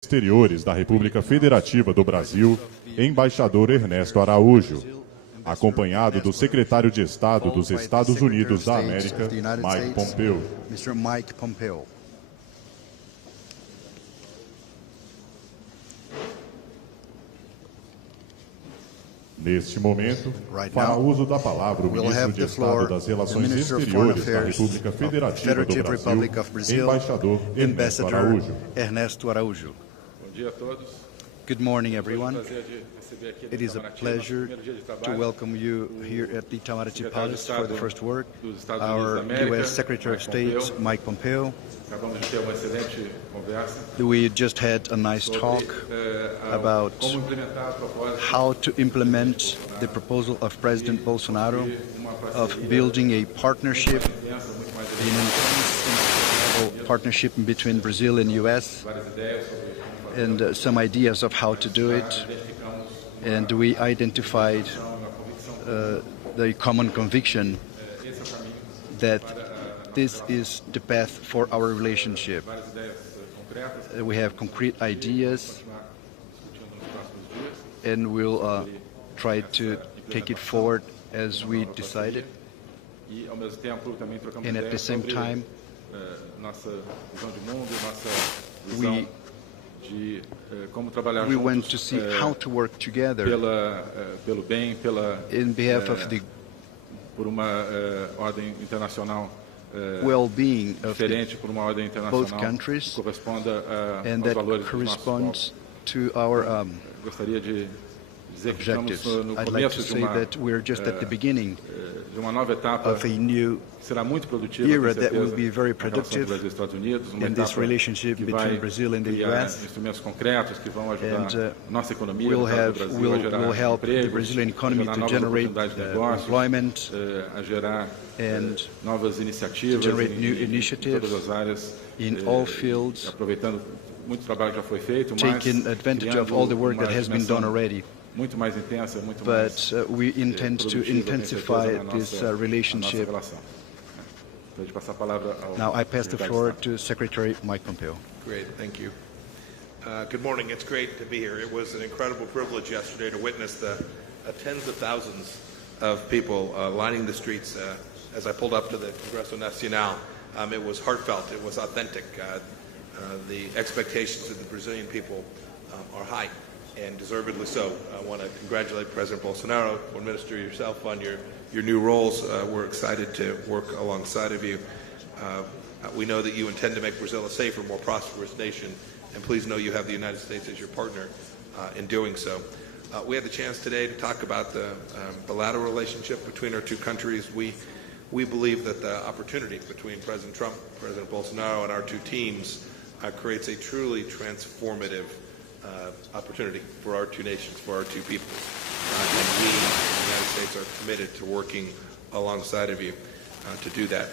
Exteriores da República Federativa do Brasil, embaixador Ernesto Araujo, acompanhado do secretário de Estado dos Estados Unidos da América, Mike Pompeo. Mr. Mike Pompeo. Neste momento, fará uso da palavra o ministro de Estado das Relações Exteriores da República Federativa do Brasil, embaixador Ernesto Araujo. Bom dia a todos. Good morning, everyone. It is a pleasure to welcome you here at the Itamaraty Palace for the first word. Our U.S. Secretary of State, Mike Pompeo. Acabamos de ter uma excelente conversa. We just had a nice talk about how to implement the proposal of President Bolsonaro of building a partnership, partnership between Brazil and U.S. and some ideas of how to do it. And we identified the common conviction that this is the path for our relationship. We have concrete ideas, and we'll try to take it forward as we decided. And at the same time, we went to see how to work together in behalf of the well-being of both countries, and that corresponds to our objectives. I'd like to say that we're just at the beginning of a new era that will be very productive in this relationship between Brazil and the U.S. and will help the Brazilian economy to generate employment and to generate new initiatives in all fields, taking advantage of all the work that has been done already. But we intend to intensify this relationship. Now I pass the floor to Secretary Mike Pompeo. Great, thank you. Good morning. It's great to be here. It was an incredible privilege yesterday to witness the tens of thousands of people lining the streets as I pulled up to the Congreso Nacional. It was heartfelt. It was authentic. The expectations of the Brazilian people are high, and deservedly so. I want to congratulate President Bolsonaro, Foreign Minister, yourself on your new roles. We're excited to work alongside of you. We know that you intend to make Brazil a safer, more prosperous nation, and please know you have the United States as your partner in doing so. We had the chance today to talk about the bilateral relationship between our two countries. We believe that the opportunity between President Trump, President Bolsonaro, and our two teams creates a truly transformative opportunity for our two nations, for our two people. And we in the United States are committed to working alongside of you to do that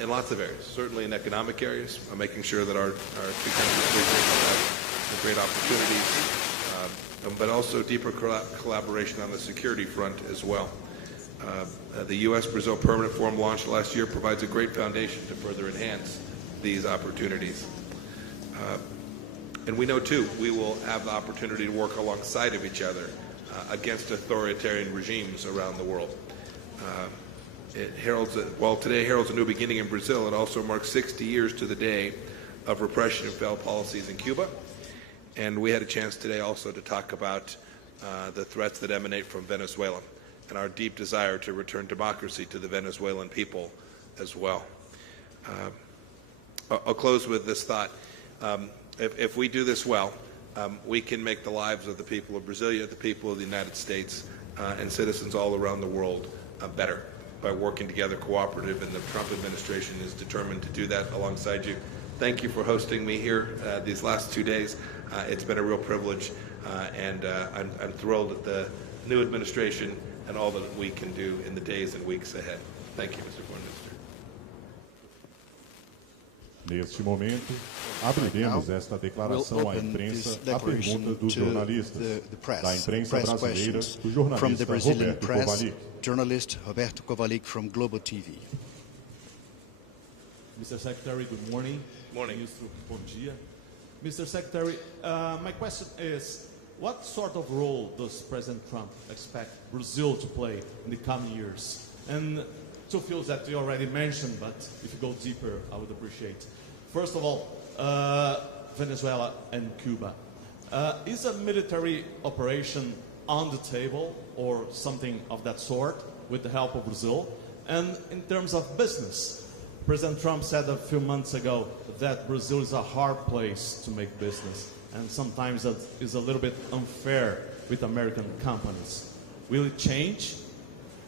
in lots of areas, certainly in economic areas, making sure that our two countries have great opportunities, but also deeper collaboration on the security front as well. The U.S.-Brazil Permanent Forum launched last year provides a great foundation to further enhance these opportunities. And we know, too, we will have the opportunity to work alongside of each other against authoritarian regimes around the world. While today heralds a new beginning in Brazil, it also marks 60 years to the day of repression and failed policies in Cuba. And we had a chance today also to talk about the threats that emanate from Venezuela and our deep desire to return democracy to the Venezuelan people as well. I'll close with this thought. If we do this well, we can make the lives of the people of Brazilia, the people of the United States, and citizens all around the world better by working together cooperative, and the Trump administration is determined to do that alongside you. Thank you for hosting me here these last 2 days. It's been a real privilege, and I'm thrilled at the new administration and all that we can do in the days and weeks ahead. Thank you, Mr. Foreign Minister. Neste momento, abriremos esta declaração à imprensa à pergunta dos jornalistas. Da imprensa brasileira, o jornalista Roberto Kovalik. Journalist Roberto Kovalik from Globo TV. Mr. Secretary, good morning. Morning. Ministro, bom dia. Mr. Secretary, my question is, what sort of role does President Trump expect Brazil to play in the coming years? And two fields that you already mentioned, but if you go deeper, I would appreciate. First of all, Venezuela and Cuba. Is a military operation on the table or something of that sort with the help of Brazil? And in terms of business, President Trump said a few months ago that Brazil is a hard place to make business, and sometimes that is a little bit unfair with American companies. Will it change?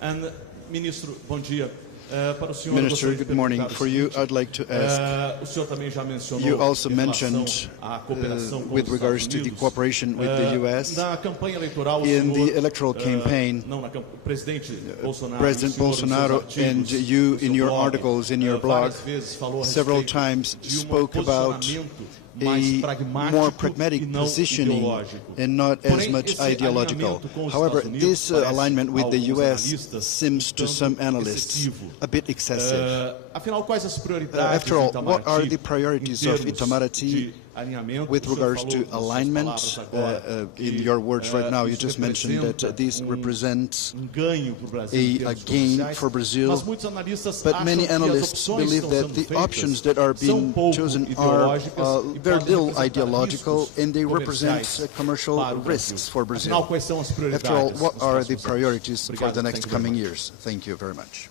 And Ministro, bom dia. Para o senhor, Minister, good morning. For you, I'd like to ask, o senhor também já mencionou you also em relação mentioned à cooperação com with os regards Estados to the Unidos. cooperation with the U.S. Na campanha eleitoral, o in senhor, the electoral campaign, Presidente Bolsonaro, President o senhor, nos seus Bolsonaro artigos, and you no seu in your blog, articles, in your blog, várias vezes falou a several respeito times de spoke about posicionamento mais a pragmático more e pragmatic não positioning ideológico. and not as Porém, much esse ideological. alinhamento com os However, Estados Unidos this parece alignment with the alguns U.S. analistas seems to some tanto analysts excessivo. a bit excessive. Afinal, quais as prioridades After all, de Itamaraty what are the priorities em of termos Itamaraty de alinhamento? with O senhor regards falou to nas suas alignment? palavras agora In que, your words right now, you isso just mentioned that this represents ganho para o Brasil em a termos gain comerciais, for Brazil, mas muitos analistas but acham many que as analysts opções believe estão that sendo the feitas options that are são being pouco chosen are ideológicas e very podem little representar ideological, riscos and they represent comerciais commercial para o risks Brasil. for Afinal, Brazil. quais são as prioridades After all, what nos are the próximos anos? priorities for Obrigado. the next Thank you very coming much. years? Thank you very much.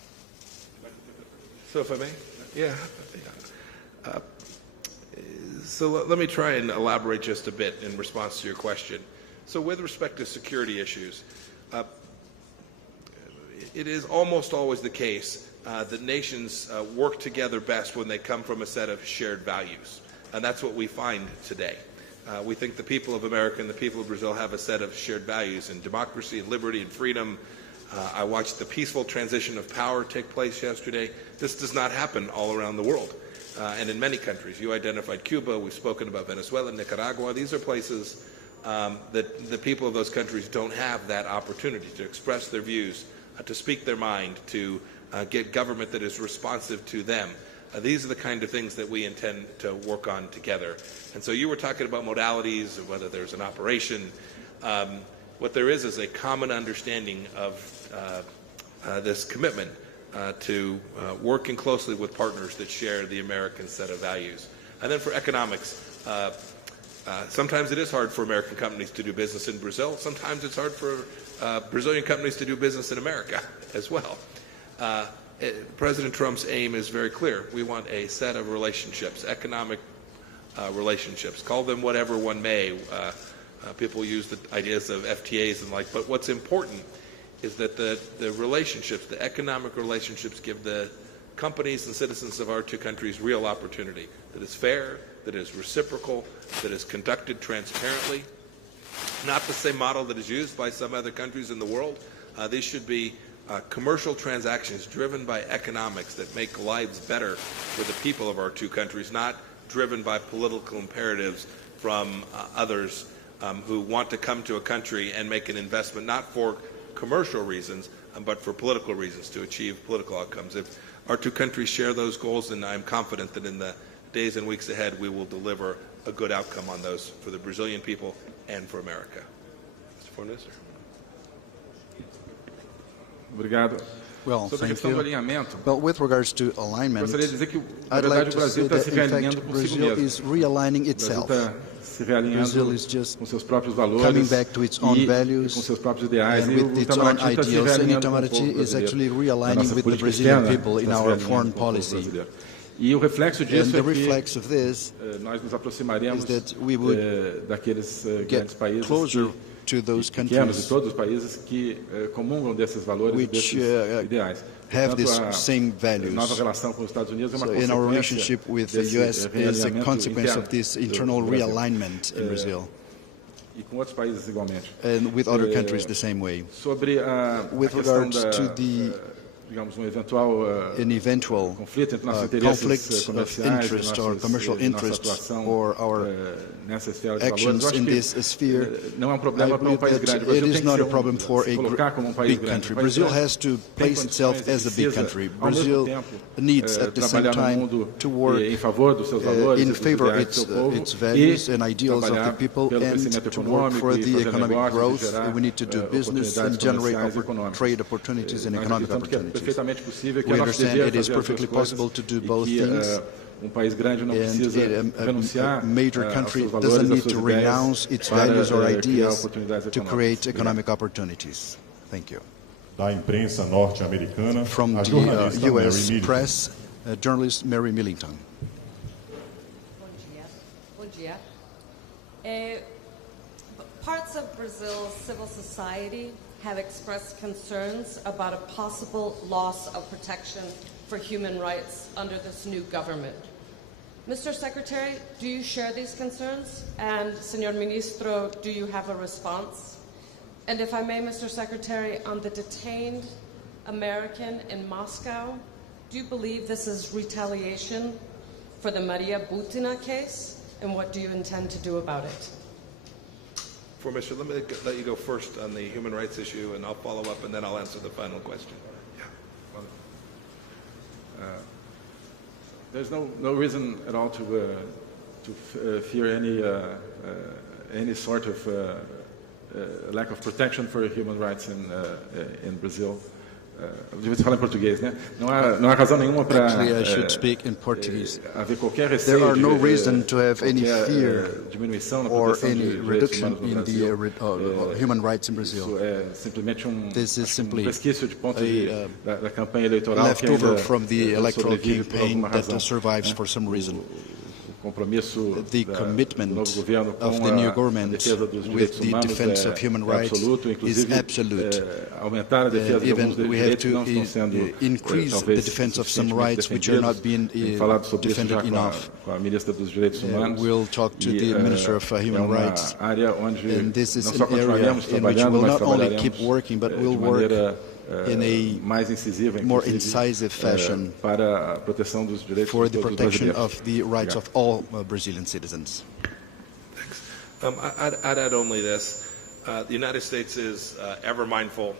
So if I may? Yeah. So let me try and elaborate just a bit in response to your question. So with respect to security issues, it is almost always the case that nations work together best when they come from a set of shared values. And that's what we find today. We think the people of America and the people of Brazil have a set of shared values in democracy and liberty and freedom. I watched the peaceful transition of power take place yesterday. This does not happen all around the world. And in many countries. You identified Cuba, we've spoken about Venezuela, Nicaragua. These are places that the people of those countries don't have that opportunity to express their views, to speak their mind, to get government that is responsive to them. These are the kind of things that we intend to work on together. And so you were talking about modalities, and whether there's an operation. What there is a common understanding of this commitment to working closely with partners that share the American set of values. And then for economics, sometimes it is hard for American companies to do business in Brazil. Sometimes it's hard for Brazilian companies to do business in America as well. President Trump's aim is very clear. We want a set of relationships, economic relationships. Call them whatever one may. People use the ideas of FTAs and like, but what's important is that the relationships, the economic relationships, give the companies and citizens of our two countries real opportunity that is fair, that is reciprocal, that is conducted transparently. Not the same model that is used by some other countries in the world. These should be commercial transactions driven by economics that make lives better for the people of our two countries, not driven by political imperatives from others who want to come to a country and make an investment, not for commercial reasons, but for political reasons, to achieve political outcomes. If our two countries share those goals, then I'm confident that in the days and weeks ahead we will deliver a good outcome on those for the Brazilian people and for America. Mr. Fornes? Obrigado. Well, Sobre a thank questão do you. alinhamento, Well, with regards to alignment, gostaria de dizer que, na I'd verdade, like o to Brasil say está that, se in realinhando fact, consigo Brazil mesmo. is realigning O Brasil itself. está se realinhando Brazil is just com seus próprios valores coming back to its own e values com seus próprios ideais. and E o with its own Itamaraty está se ideals, and realinhando com o Itamaraty povo is actually brasileiro. A realigning nossa with the política Brazilian externa people in está se our realinhando foreign com o povo policy. brasileiro. E o reflexo And disso the é que reflex of this nós nos aproximaremos is that we would daqueles get grandes países closer to those pequenos de countries todos os países que comungam desses valores, which, desses ideais. have Portanto, these a same values. nova relação com os Estados Unidos é uma So in our consequência relationship with the desse U.S. is a realinhamento consequence interno of this do internal Brasil. realignment in Brazil, E com outros países igualmente. and with other countries the same way. Sobre a With questão regards to the digamos, eventual an eventual conflito entre nossos conflict interesses of comerciais, interest or commercial de nossa interests atuação or our nessa esfera de actions valores. Eu in acho this sphere. que não é um I problema para believe país that grande. O it Brasil is tem que not ser a problem for se a colocar como país big grande. country. Um país Brazil grande has to tem place itself condições e as a big precisa, country. ao mesmo Brazil tempo, needs at the same trabalhar no time mundo to work em favor dos seus valores e in dos favor ideais do its seu povo its values e and ideals of the trabalhar people pelo and crescimento to work econômico for e the fazer economic negócios e growth. gerar We need to do business and oportunidades generate comerciais e econômicas. trade opportunities and Nós economic acreditamos que é opportunities. perfeitamente possível, que We é nosso understand dever it is fazer as duas perfectly coisas possible to do e both que things. país grande não And precisa renunciar a major aos country seus valores, doesn't às need suas to ideias renounce its para values or criar ideas oportunidades to econômicas. create economic opportunities. Thank you. Da imprensa norte-americana, From a the jornalista Mary U.S. Millington. press, journalist Mary Millington. Bom dia. Parts of Brazil's civil society have expressed concerns about a possible loss of protection for human rights under this new government. Mr. Secretary, do you share these concerns? And, Señor Ministro, do you have a response? And if I may, Mr. Secretary, on the detained American in Moscow, do you believe this is retaliation for the Maria Butina case? And what do you intend to do about it? For Mr. Let me let you go first on the human rights issue, and I'll follow up, and then I'll answer the final question. There's no reason at all to fear any sort of lack of protection for human rights in Brazil. Devia falar em português, né? Não há razão nenhuma para Actually, I should speak in Portuguese. haver qualquer receio There are no de reason to have any fear diminuição na or proteção any de direitos reduction humanos no in the Brasil. human rights in Isso Brazil. é simplesmente This is simply resquício de ponto a, da campanha eleitoral que Leftover ainda from the electoral sobrevive por campaign alguma that razão. survives for some reason. O compromisso The do commitment novo governo of com the new a government defesa dos with direitos the humanos defense of human rights absoluto, is inclusive absolute. Aumentar a defesa de alguns Even we have direitos que não estão to sendo increase the talvez defense of some suficientemente rights which are not being Tenho falado sobre isso já defended enough. com a ministra dos Direitos Humanos. We'll talk to the Minister of Human Rights. Área onde And this is não só an area continuaremos in which trabalhando, we'll mas not only trabalharemos keep working, but we'll de work maneira in a mais incisiva, more inclusive, incisive fashion para a proteção dos direitos for de the todos os protection brasileiros. of the rights of all Brazilian citizens. I'd add only this. The United States is ever mindful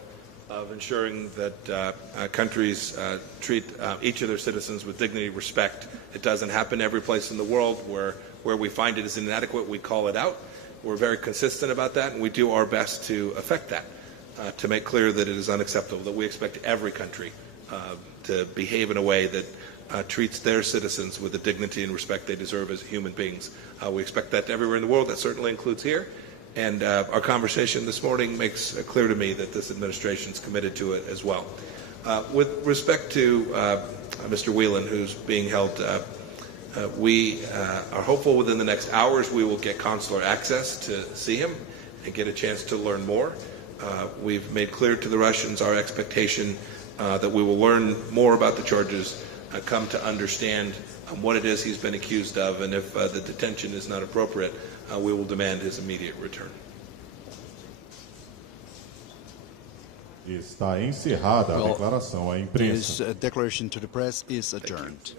of ensuring that countries treat each of their citizens with dignity and respect. It doesn't happen every place in the world where we find it is inadequate, we call it out. We're very consistent about that, and we do our best to affect that, to make clear that it is unacceptable, that we expect every country to behave in a way that treats their citizens with the dignity and respect they deserve as human beings. We expect that everywhere in the world. That certainly includes here. And our conversation this morning makes clear to me that this administration is committed to it as well. With respect to Mr. Whelan, who's being held, we are hopeful within the next hours we will get consular access to see him and get a chance to learn more. We've made clear to the Russians our expectation that we will learn more about the charges, come to understand what it is he's been accused of, and if the detention is not appropriate, we will demand his immediate return. Está encerrada a declaração à imprensa. This declaration to the press is adjourned.